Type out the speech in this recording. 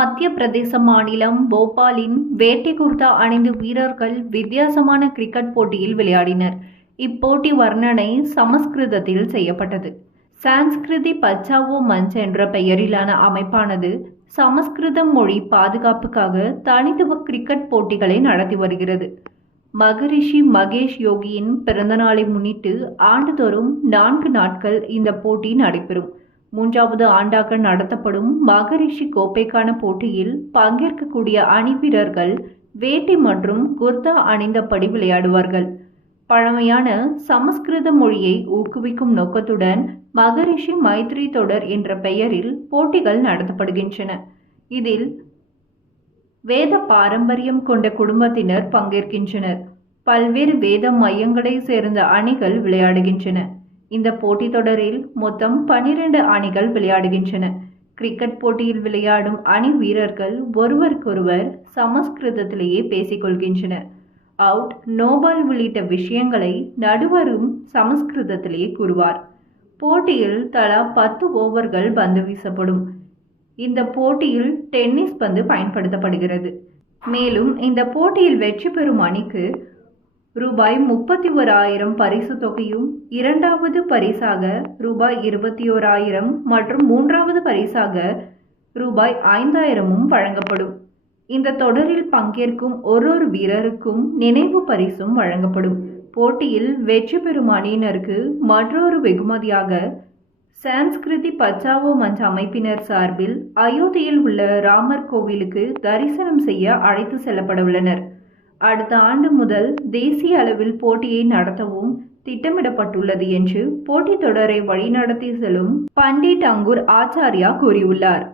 மத்திய பிரதேச மாநிலம் போபாலின் வேட்டி குர்தா அணிந்து வீரர்கள் வித்தியாசமான கிரிக்கெட் போட்டியில் விளையாடினர். இப்போட்டி வர்ணனை சமஸ்கிருதத்தில் செய்யப்பட்டது. சான்ஸ்கிருதி பச்சாவோ மஞ்ச் என்ற பெயரிலான அமைப்பானது சமஸ்கிருதம் மொழி பாதுகாப்புக்காக தனித்துவ கிரிக்கெட் போட்டிகளை நடத்தி வருகிறது. மகரிஷி மகேஷ் யோகியின் பிறந்தநாளை முன்னிட்டு ஆண்டுதோறும் 4 நாட்கள் இந்த போட்டி நடைபெறும். 3வது ஆண்டாக நடத்தப்படும் மகரிஷி கோப்பைக்கான போட்டியில் பங்கேற்கக்கூடிய அணி வீரர்கள் வேட்டி மற்றும் குர்தா அணிந்தபடி விளையாடுவார்கள். பழமையான சமஸ்கிருத மொழியை ஊக்குவிக்கும் நோக்கத்துடன் மகரிஷி மைத்ரி தொடர் என்ற பெயரில் போட்டிகள் நடத்தப்படுகின்றன. இதில் வேத பாரம்பரியம் கொண்ட குடும்பத்தினர் பங்கேற்கின்றனர். பல்வேறு வேத மையங்களை சேர்ந்த அணிகள் விளையாடுகின்றன. இந்த போட்டித் தொடரில் மொத்தம் 12 அணிகள் விளையாடுகின்றன. கிரிக்கெட் போட்டியில் விளையாடும் அணி வீரர்கள் ஒருவருக்கொருவர் சமஸ்கிருதத்திலேயே பேசிக்கொள்கின்றனர். அவுட், நோபால் உள்ளிட்ட விஷயங்களை நடுவரும் சமஸ்கிருதத்திலேயே கூறுவார். போட்டியில் தலா 10 ஓவர்கள் பந்து வீசப்படும். இந்த போட்டியில் டென்னிஸ் பந்து பயன்படுத்தப்படுகிறது. மேலும் இந்த போட்டியில் வெற்றி பெறும் அணிக்கு ரூபாய் 31,000 பரிசு தொகையும், 2வது பரிசாக ரூபாய் 21,000 மற்றும் 3வது பரிசாக ரூபாய் 5,000 வழங்கப்படும். இந்த தொடரில் பங்கேற்கும் ஒரு வீரருக்கும் நினைவு பரிசும் வழங்கப்படும். போட்டியில் வெற்றி பெறும் அணியினருக்கு மற்றொரு வெகுமதியாக சான்ஸ்கிருதி பச்சாவோ மஞ்ச் அமைப்பினர் சார்பில் அயோத்தியில் உள்ள ராமர் கோவிலுக்கு தரிசனம் செய்ய அழைத்து செல்லப்பட உள்ளனர். அடுத்த ஆண்டு முதல் தேசிய அளவில் போட்டியை நடத்தவும் திட்டமிடப்பட்டுள்ளது என்று போட்டித் தொடரை வழிநடத்தி செல்லும் பண்டிட் அங்குர் ஆச்சாரியா கூறியுள்ளார்.